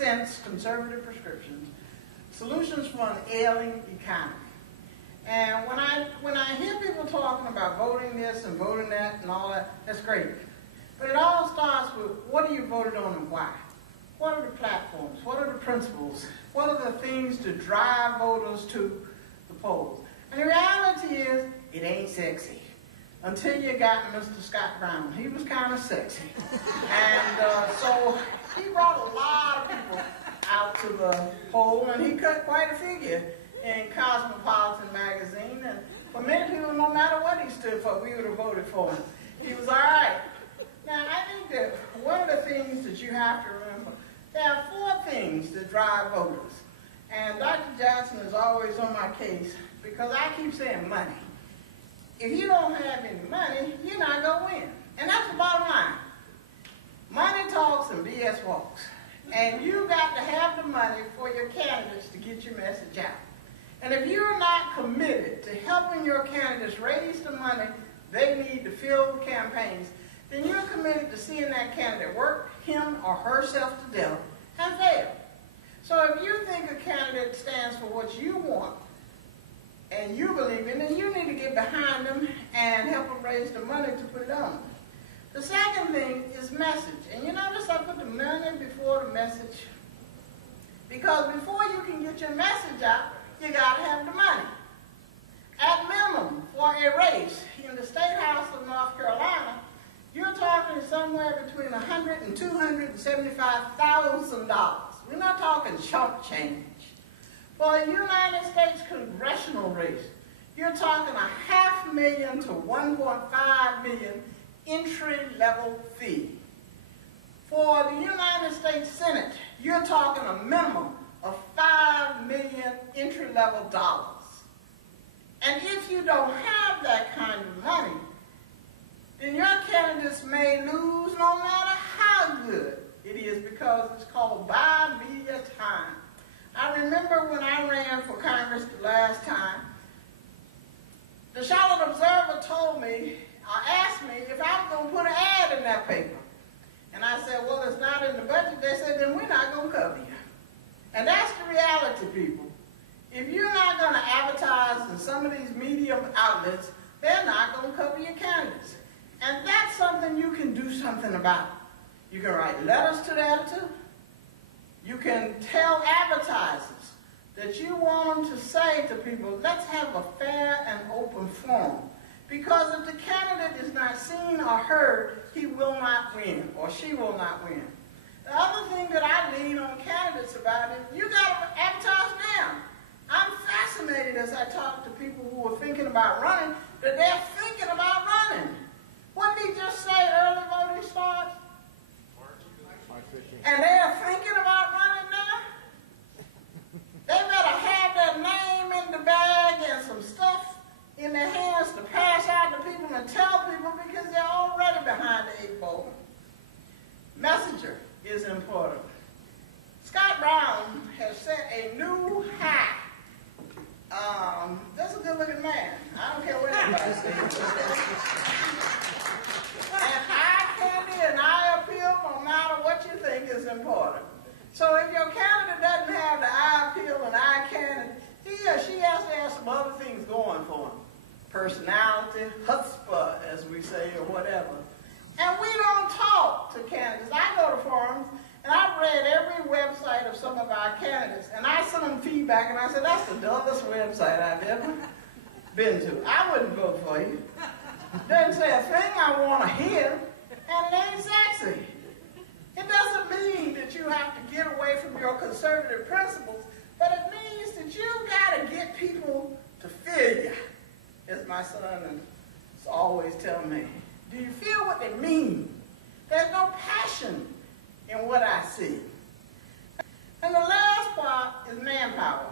sense conservative prescriptions, solutions for an ailing economy. And when I hear people talking about voting this and voting that and all that, that's great. But it all starts with what are you voted on and why? What are the platforms? What are the principles? What are the things to drive voters to the polls? And the reality is, it ain't sexy. Until you got Mr. Scott Brown. He was kind of sexy. And so he brought a lot of people out to the poll, and he cut quite a figure in Cosmopolitan magazine. And for many people, no matter what he stood for, we would have voted for him. He was all right. Now, I think that one of the things that you have to remember, there are 4 things that drive voters. And Dr. Jackson is always on my case because I keep saying money. If you don't have any money, you're not going to win. And that's the bottom line. Money talks and BS walks. And you got to have the money for your candidates to get your message out. And if you're not committed to helping your candidates raise the money they need to fill the campaigns, then you're committed to seeing that candidate work him or herself to death and fail. So if you think a candidate stands for what you want and you believe in, then you need to get behind them and help them raise the money to put it on. The second thing is message. And you notice I put the money before the message, because before you can get your message out, you got to have the money. At minimum, for a race in the State House of North Carolina, you're talking somewhere between $100,000 and $275,000. We're not talking chump change. For a United States congressional race, you're talking $500,000 to $1.5 million entry-level fee. For the United States Senate, you're talking a minimum of $5 million entry-level dollars. And if you don't have that kind of money, then your candidates may lose no matter how good it is, because it's called buy me your time. I remember when I ran for Congress the last time, the Charlotte Observer told me, asked me if I was going to put an ad in that paper. And I said, well, it's not in the budget. They said, then we're not going to cover you. And that's the reality, people. If you're not going to advertise in some of these media outlets, they're not going to cover your candidates. And that's something you can do something about. You can write letters to the editor. You can tell advertisers that you want them to say to people, let's have a fair and open forum. Because if the candidate is not seen or heard, he will not win, or she will not win. The other thing that I lean on candidates about is, you got to advertise now. I'm fascinated as I talk to people who are thinking about running, that they're thinking about running. What did he just say early voting starts? And they're thinking about running now? They better have their name in the bag and some stuff in their hands to pass out to people and tell people, because they're already behind the 8 ball. Messenger is important. Scott Brown has set a new high. That's a good-looking man. I don't care what anybody says. And eye candy and eye appeal, no matter what you think, is important. So if your candidate doesn't have the eye appeal and eye candy, he or she has to have some other things going for him. Personality, chutzpah, as we say, or whatever. And we don't talk to candidates. I go to forums, and I've read every website of some of our candidates, and I send them feedback, and I said, that's the dullest website I've ever been to. I wouldn't vote for you. Doesn't say a thing I want to hear, and it ain't sexy. It doesn't mean that you have to get away from your conservative principles, but it means that you've got to get people to feel you, as my son is always telling me. Do you feel what they mean? There's no passion in what I see. And the last part is manpower.